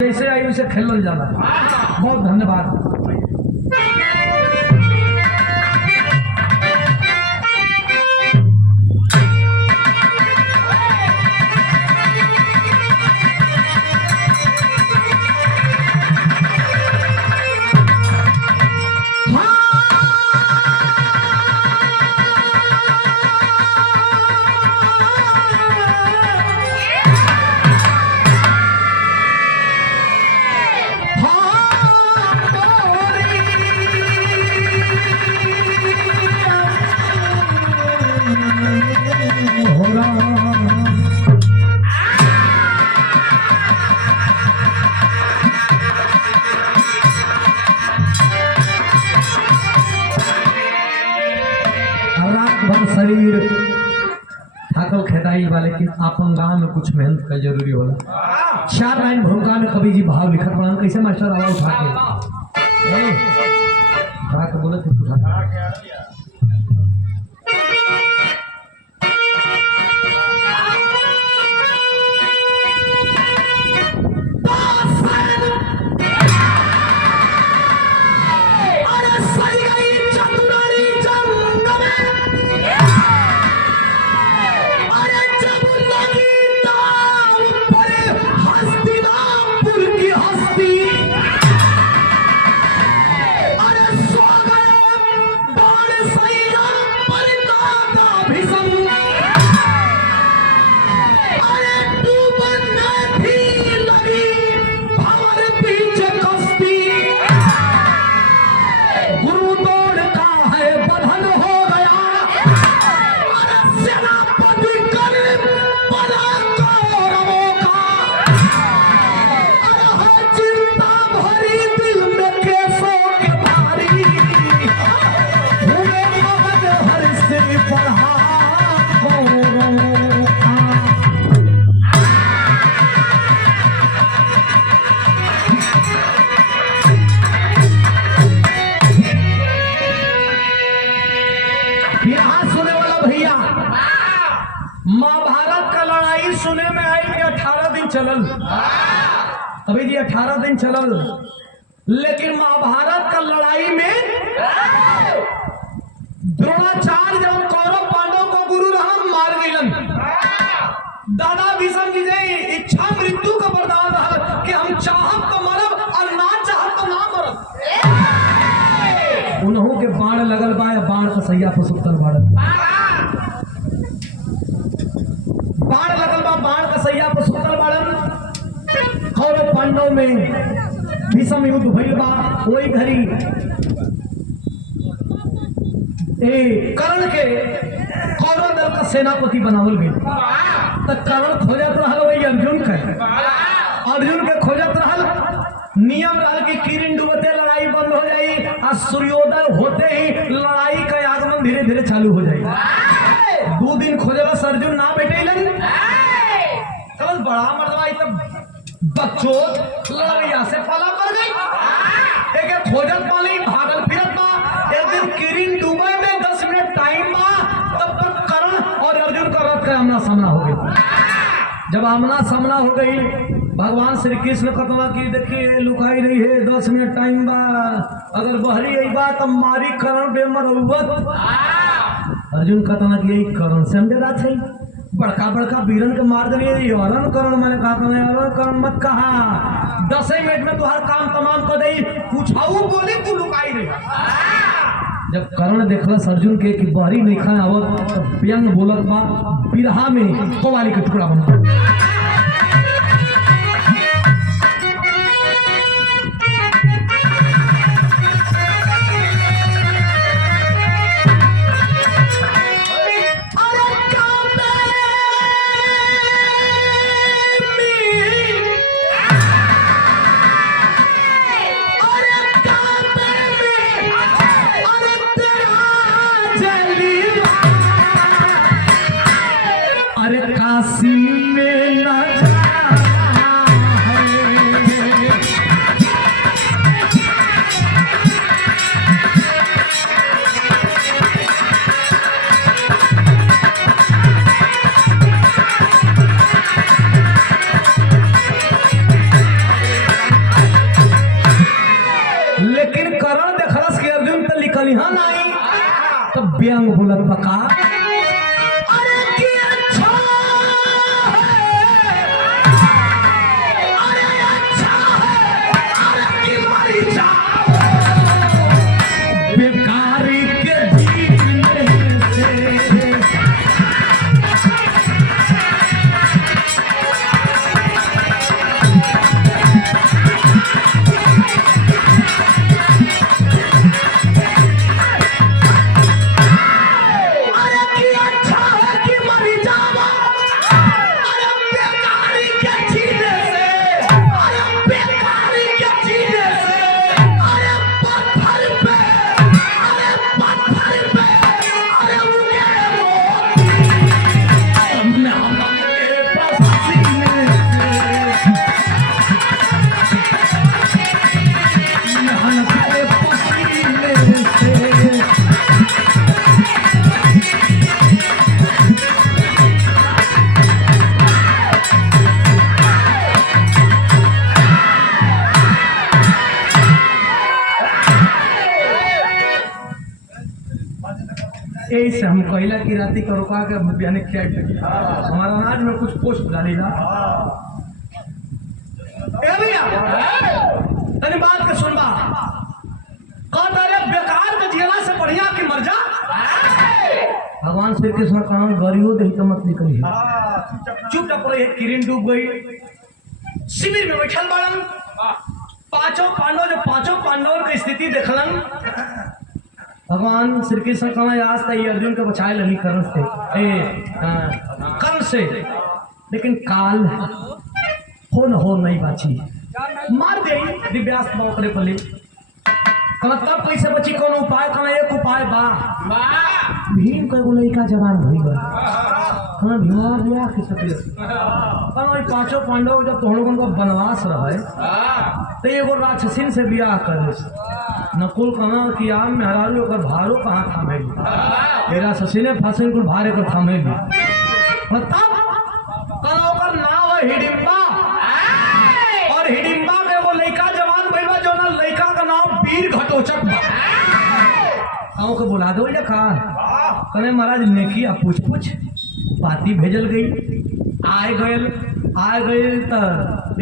जैसे आई उसे खेलल जाला। बहुत धन्यवाद। शरीर थकल खेदाई वाले, लेकिन अपन गांव में कुछ मेहनत का जरूरी होला। 4 लाइन भूमिका में कवि जी भाव लिखत बना। कैसे मास्टर आवाज उठा के बोले थे चलल। अभी जी 18 दिन चलल, लेकिन महाभारत का लड़ाई में द्रोणाचार्य जब कौरव पांडव को गुरु राम मार गइलन, दादा भीष्म जी ने इच्छा मृत्यु का वरदान रहा कि हम चाहत तो मरब और ना चाहत तो ना मरब। उन्हों के बाण लगल बा, बाण का सैया पर सुतल बाड़न, बाण लगल बा, बाण का सैया पर सुतल बाड़न। कौरव पांडव में भीषम युद्ध भइल बा। वही घड़ी कर्ण के कौरव दल का सेनापति बनावल गई। तो कर्ण खोजत रहल वही अर्जुन के खोजत रहल। नियम रहल कि किरण डूबते लड़ाई बंद हो जाई और सूर्योदय होते ही लड़ाई का आगमन धीरे धीरे चालू हो जाई। 2 दिन खोजला अर्जुन ना बैठेलन। कल बड़ा मर्दवाई तब बच्चों लड़ाइया से पाला पड़ गई। एक खोजत पाली भागल फिरत बा। एक दिन किरण डूबे में 10 मिनट टाइम बा, तब तक कर्ण और अर्जुन का रथ का आमना सामना हो गया। जब आमना सामना हो गई, भगवान श्री कृष्ण कतवा की देखिए लुकाई रही है, 10 मिनट टाइम बा, अगर बहरी आई बा तब मारी कर्ण बेमरौवत। अर्जुन कतना की कर्ण से हम डरा थे, बड़का बड़का वीरन के मार दिए। हरण करण मैंने कहा हरण करण मत कहा, 10 मिनट में तुहार काम तमाम कर दई। पूछाऊ बोली तू लुकाई रही। जब कर्ण देखल अर्जुन के कि बहरी नहीं खाए आवत, तो व्यंग बोलत बा, बिरहा में कवाली के टुकड़ा बना। काशी में जनिहा नहीं तो व्यंग बोलत बका अरे की अच्छा है अरे अच्छा है अरे की मरी जाओ बेकारी के जीने से यही से हम कहला की राती का रुका के बिहाने क्या हमारा अनाज में कुछ पोस्ट डाली ना ए भैया तनी बात के सुनबा कौन अरे बेकार के जियला से बढ़िया कि मर जा भगवान श्री कृष्ण कहा गरीबों दे तो मत निकली चुपचाप रही किरण डूब गई शिविर में बैठल बाड़न पांचों पांडव की स्थिति देखलन भगवान श्री कृष्ण कहा आज तक अर्जुन को बचाए लगी कर्ण से लेकिन काल हो न हो नहीं बाची मार दे दिव्यास्त्र बाकरे पले कहना तब कैसे बची कौन उपाय कहना एक उपाय बा भीम का एगो लड़का जवान भई बा कहना भीमा बियाह के सके कहना पांचों पांडव जब तोहन लोगन को वनवास रहे तो एगो राक्षसीन से बियाह कर नकुल कहना कि आम में हरालू ओकर भारो कहाँ थामेगी तेरा ससीने फसिन को भारे कर थामेगी तब कहना ओकर नाम है हिडिंबा और हिडिंबा में वो लड़का जवान भइल जो ना लड़का का नाम वीर घटोचक बा गाँव के बुला दो या का कहने महाराज नेकी आ पूछ पाती भेजल गई आए गए तो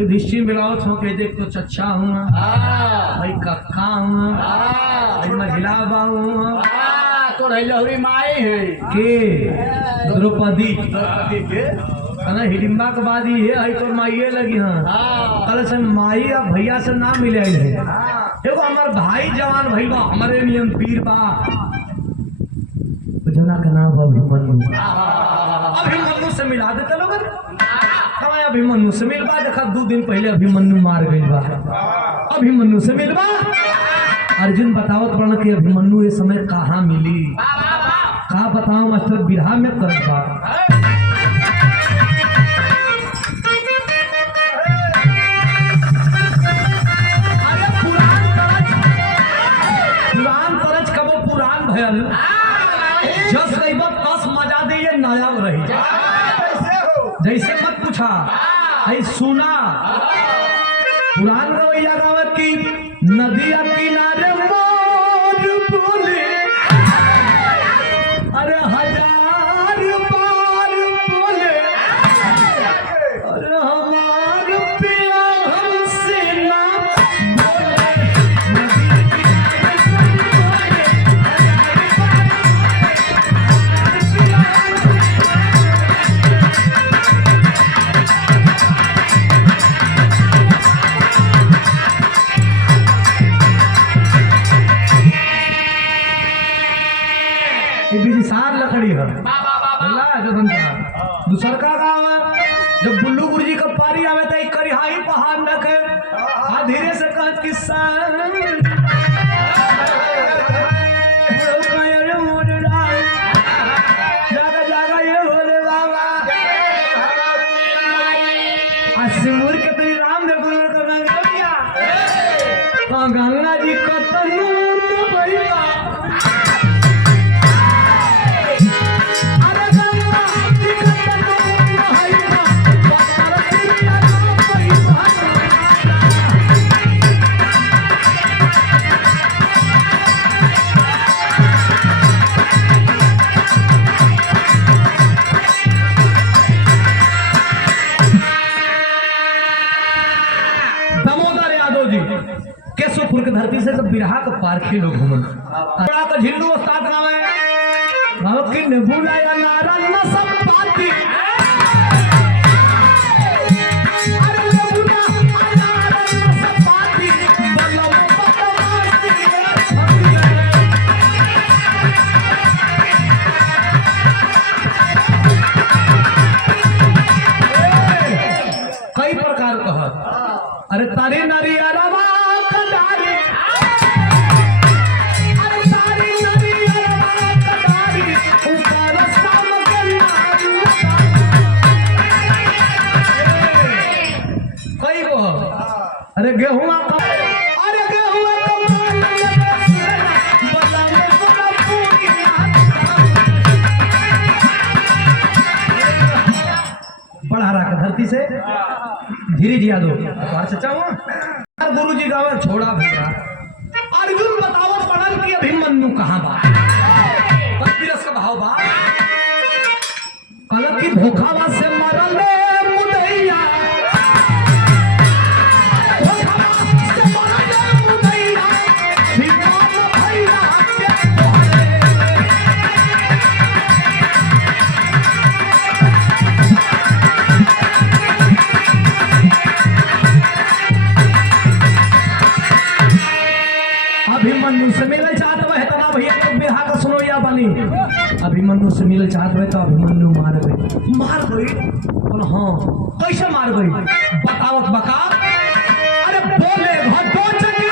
युधिष्ठिर मिलावत हो के देख तो चच्चा हूँ भाई कक्का हूँ भाई महिला बा हूँ तो लहरी माई है के द्रौपदी के कहना हिडिंबा के बाद ही है तो माइये लगी हाँ कल से माई या भैया से ना मिले है देखो हमारे भाई जवान भाई बा हमारे नियम पीर बा जना का नाम अभिमन्यु से मिला देते लोग हमारे अभिमन्यु से मिलवा देखा 2 दिन पहले अभिमन्यु मार गई बा अभिमन्यु से मिलवा अर्जुन बताओ तो कि अभिमन्यु ये समय कहाँ मिली कहा बताओ मास्टर बिरहा में कर बा पुराण तरज कब पुराण भयल जस बस मजा दे ये नायाब रही जैसे मत पूछा है सुना पुराण रवैया गावत की नदिया किनारे मोर बोले अरे 1000 बार बोले अरे हमार पिया हमसे ना लकड़ी है दूसर का गाँव जब बुल्लू गुरुजी का पारी आवे तो एक करिहाई पहाड़ न के धीरे से कह किस्सा जागा ये बोले बाबा सिमूर के तो राम देव गंगा जी कतनू भैया पार्खी लोग घूमन बड़ा तो झिल्लू उस्ताद नाम है गाँव की ने बुलाया नारा न सब पाती अरे ने बुलाया नारा न सब पाती बल्लम बदमाशी कई प्रकार कह अरे तारी नारी अरवा कदारी अरे तारी नारी अरवा कदारी ऊपर शाम के कई गो अरे गेहूं अरे गेहूं कमाल में बदला में बड़ा पूरी बढ़ा रहा धरती से धीरे जी यादव चचा गुरु जी गाँव छोड़ा भैया अर्जुन बताओ पढ़ल की अभिमन्यु कहाँ बा तस्वीरस का भाव बा कलक की धोखावा से मरल मुदैया धोखावा से मरल मुदैया विमान भैया के तोहरे अभिमन्यु से मिले चाहत है तना भैया तो बिहार का सुनो या बनी अभिमन्यु से मिले चाहत है तो अभिमन्यु मार गई बोल हाँ कैसे मार गई बतावत बका अरे बोले घटो चली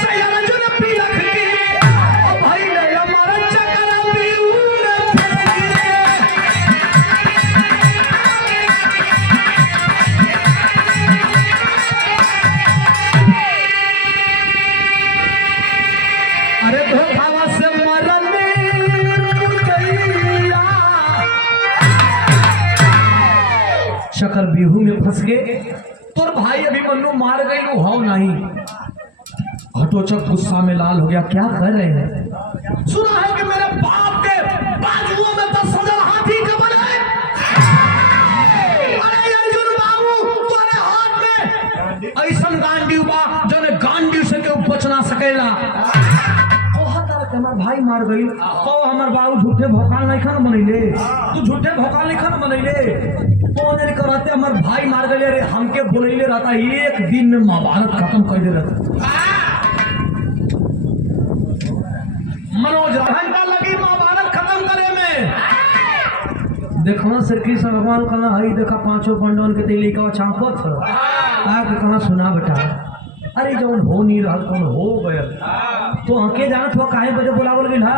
सयाजुन पीलख की भाई ने हमारा चकरा भी अरे धोखावा से मरल मुदैया शकर बिहू में फंस गए तोर भाई अभिमन्यु मार गई वो हो नहीं घटोचक गुस्सा में लाल हो गया क्या कर रहे हैं सुना है कि मेरे बाप के बाजुओं में 10,000 हाथी का बल है अरे अर्जुन बाबू तुम्हारे हाथ में ऐसा गांडी बा जने गांडी से के बच ना सकेला हमार भाई मार गई तो हमार बाबू झूठे भोकाल नहीं खान बनैले तू झूठे भोकाल नहीं खान बनैले तो ने करते हमार भाई मार गए रे हमके बोलैले रहता एक दिन में महाभारत खत्म कर दे रहता मनोज घंटा लगी महाभारत खत्म करे में देखना श्री कृष्ण भगवान कहना हई देखा पांचों पांडवन के दिल्ली का चापत आके कहा सुना बेटा अरे जौन हो नहीं रहा कौन हो गया तो हके जानत हो काहे बजे बुलावल गेल हा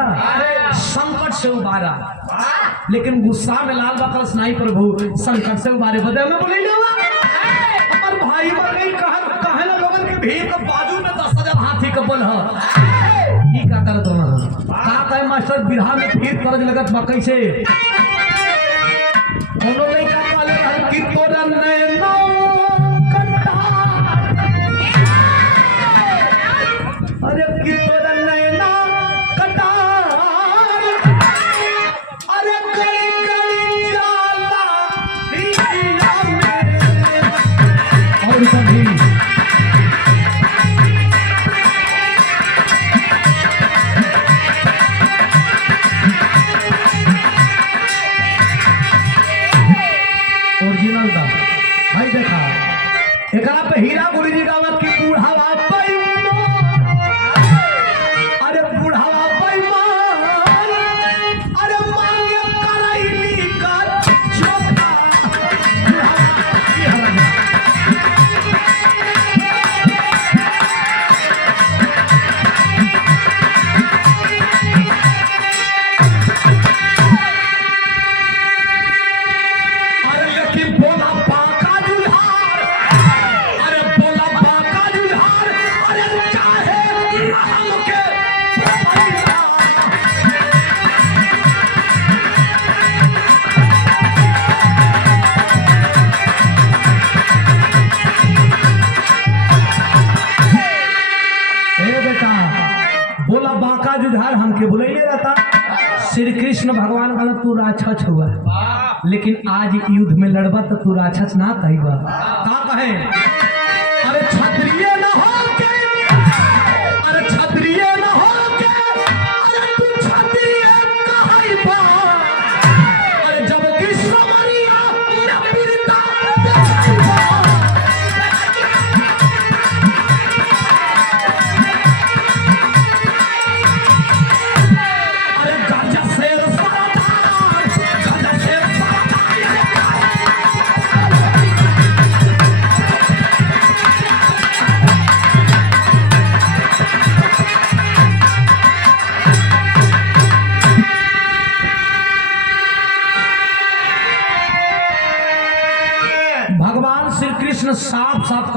संकट से उबारा लेकिन गुस्सा में लाल बकरस नहीं प्रभु संकट से उबारे बदे में बोले लेवा हमर भाई मर गई कहे ना लोगन के भीड़ के बाजू में 10,000 हाथी का बल है ई का करत हो का कहे मास्टर बिरहा में फिर करज लगत बा कैसे कोनो नहीं का वाले रहल कि तोरा नैनो अरे कि तोरा नैना कटार अरे कई कई जाला दिया में और कभी ओरिजिनल का भाई देखा एकरा पे हीरा गुरु जी गावत की बूढ़ावा हमके बुलैले रहता श्री कृष्ण भगवान कहला तू राक्षस हुआ लेकिन आज युद्ध में लड़बा तो तू राक्षस ना कहबा का कहे अरे क्षत्रिय न हो के अरे क्षत्रिय श्री कृष्ण साफ साफ